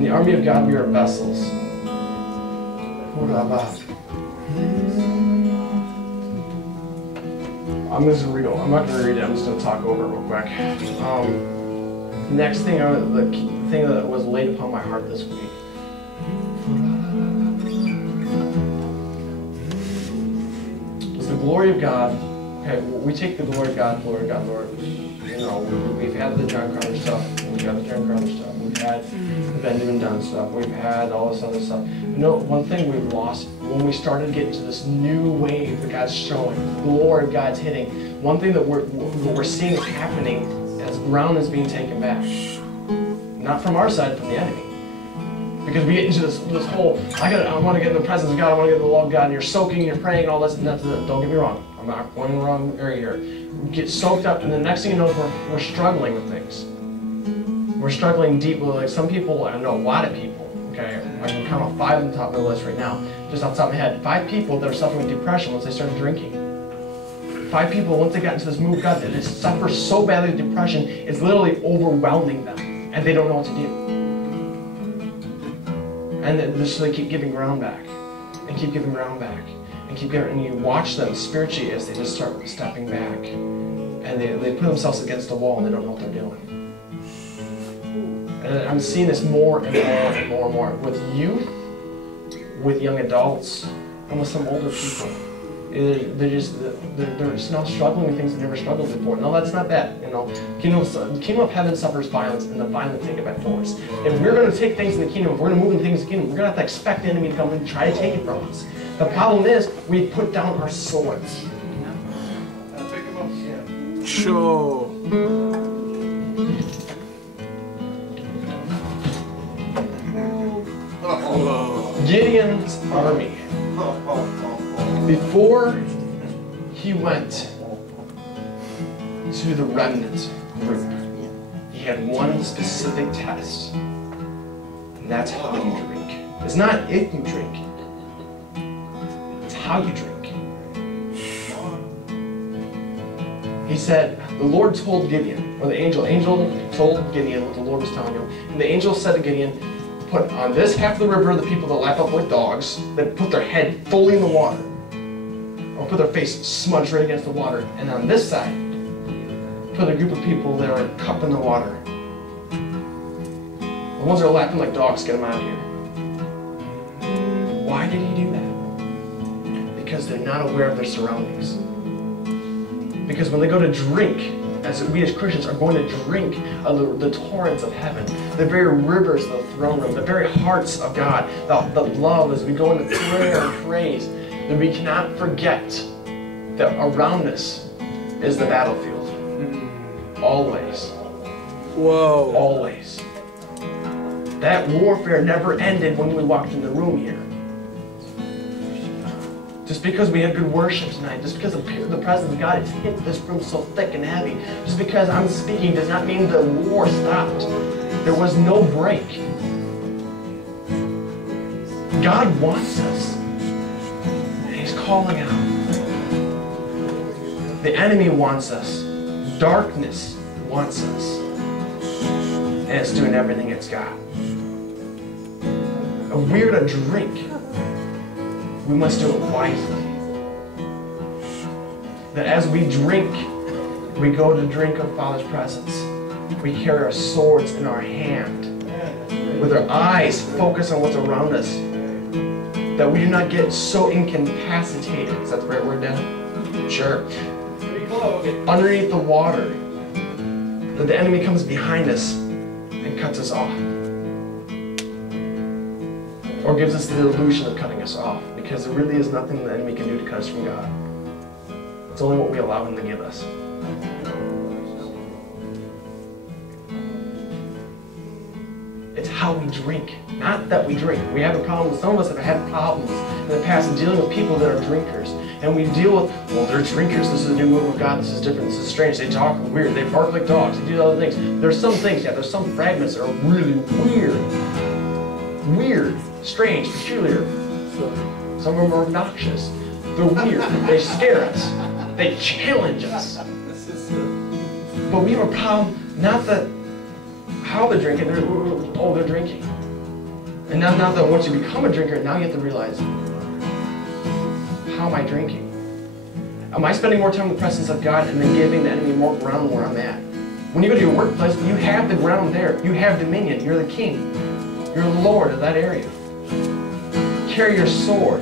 In the army of God, we are vessels. I'm just gonna read it. I'm not gonna read it. I'm just gonna talk over it real quick. Next thing, the thing that was laid upon my heart this week. Was the glory of God. Okay, we take the glory of God, Lord. You know, we've had the John Crowder stuff. We've had the John Crowder stuff. We've had the Benjamin Dunn stuff. We've had all this other stuff. You know, one thing we've lost when we started getting to this new wave that God's showing, the glory of God's hitting. One thing that we're seeing is happening as ground is being taken back, not from our side, from the enemy. Because we get into this whole, I want to get in the presence of God, I want to get in the love of God, and you're soaking, you're praying, all this, and that's it. Don't get me wrong. I'm not going in the wrong area here. We get soaked up, and the next thing you know, we're struggling with things. We're struggling deep with, like, some people, I know a lot of people, okay? I can count on 5 on the top of the list right now, just off the top of my head. 5 people that are suffering with depression once they started drinking. 5 people, once they got into this move of God, that they suffer so badly with depression, it's literally overwhelming them, and they don't know what to do. And so they keep giving ground back, and keep giving ground back, and keep giving, and you watch them spiritually as they just start stepping back, and they put themselves against the wall and they don't know what they're doing. And I'm seeing this more and more and more and more with youth, with young adults, and with some older people. They're just now struggling with things they never struggled before. No, that's not bad. You know, the kingdom of heaven suffers violence, and the violent take it by force. If we're going to take things in the kingdom, if we're going to move in things in the kingdom, we're going to have to expect the enemy to come and try to take it from us. The problem is we put down our swords. Sure. Gideon's army. Before he went to the remnant group, he had one specific test, and that's how you drink. It's not if you drink, it's how you drink. He said, the Lord told Gideon, or the angel told Gideon what the Lord was telling him, and the angel said to Gideon, put on this half of the river the people that lap up like dogs, that put their head fully in the water, or put their face smudged right against the water, and on this side, put a group of people that are cupping the water. The ones that are lapping like dogs, get them out of here. Why did he do that? Because they're not aware of their surroundings. Because when they go to drink, as we as Christians are going to drink of the torrents of heaven, the very rivers of the throne room, the very hearts of God, the love as we go into prayer and praise, that we cannot forget that around us is the battlefield. Always. Whoa. Always. That warfare never ended when we walked in the room here. Just because we had good worship tonight, just because the presence of God has hit this room so thick and heavy, just because I'm speaking does not mean the war stopped. There was no break. God wants us, and He's calling out. The enemy wants us. Darkness wants us. And it's doing everything it's got. If we're to drink, we must do it wisely. That as we drink, we go to drink of Father's presence. We carry our swords in our hand, with our eyes focused on what's around us, that we do not get so incapacitated. Is that the right word, Dan? Sure. Underneath the water, that the enemy comes behind us and cuts us off. Or gives us the illusion of cutting us off, because there really is nothing the enemy can do to cut us from God. It's only what we allow him to give us. It's how we drink, not that we drink. We have a problem. Some of us have had problems in the past dealing with people that are drinkers. And we deal with, well, they're drinkers. This is a new move of God. This is different. This is strange. They talk weird. They bark like dogs. They do other things. There's some things, yeah, there's some fragments that are really weird. Weird, strange, peculiar. Some of them are obnoxious. They're weird. They scare us. They challenge us. But we have a problem, not that how they're drinking. They're drinking. And now that once you become a drinker, now you have to realize, how am I drinking? Am I spending more time in the presence of God and then giving the enemy more ground where I'm at? When you go to your workplace, you have the ground there. You have dominion. You're the king. You're the Lord of that area. Carry your sword.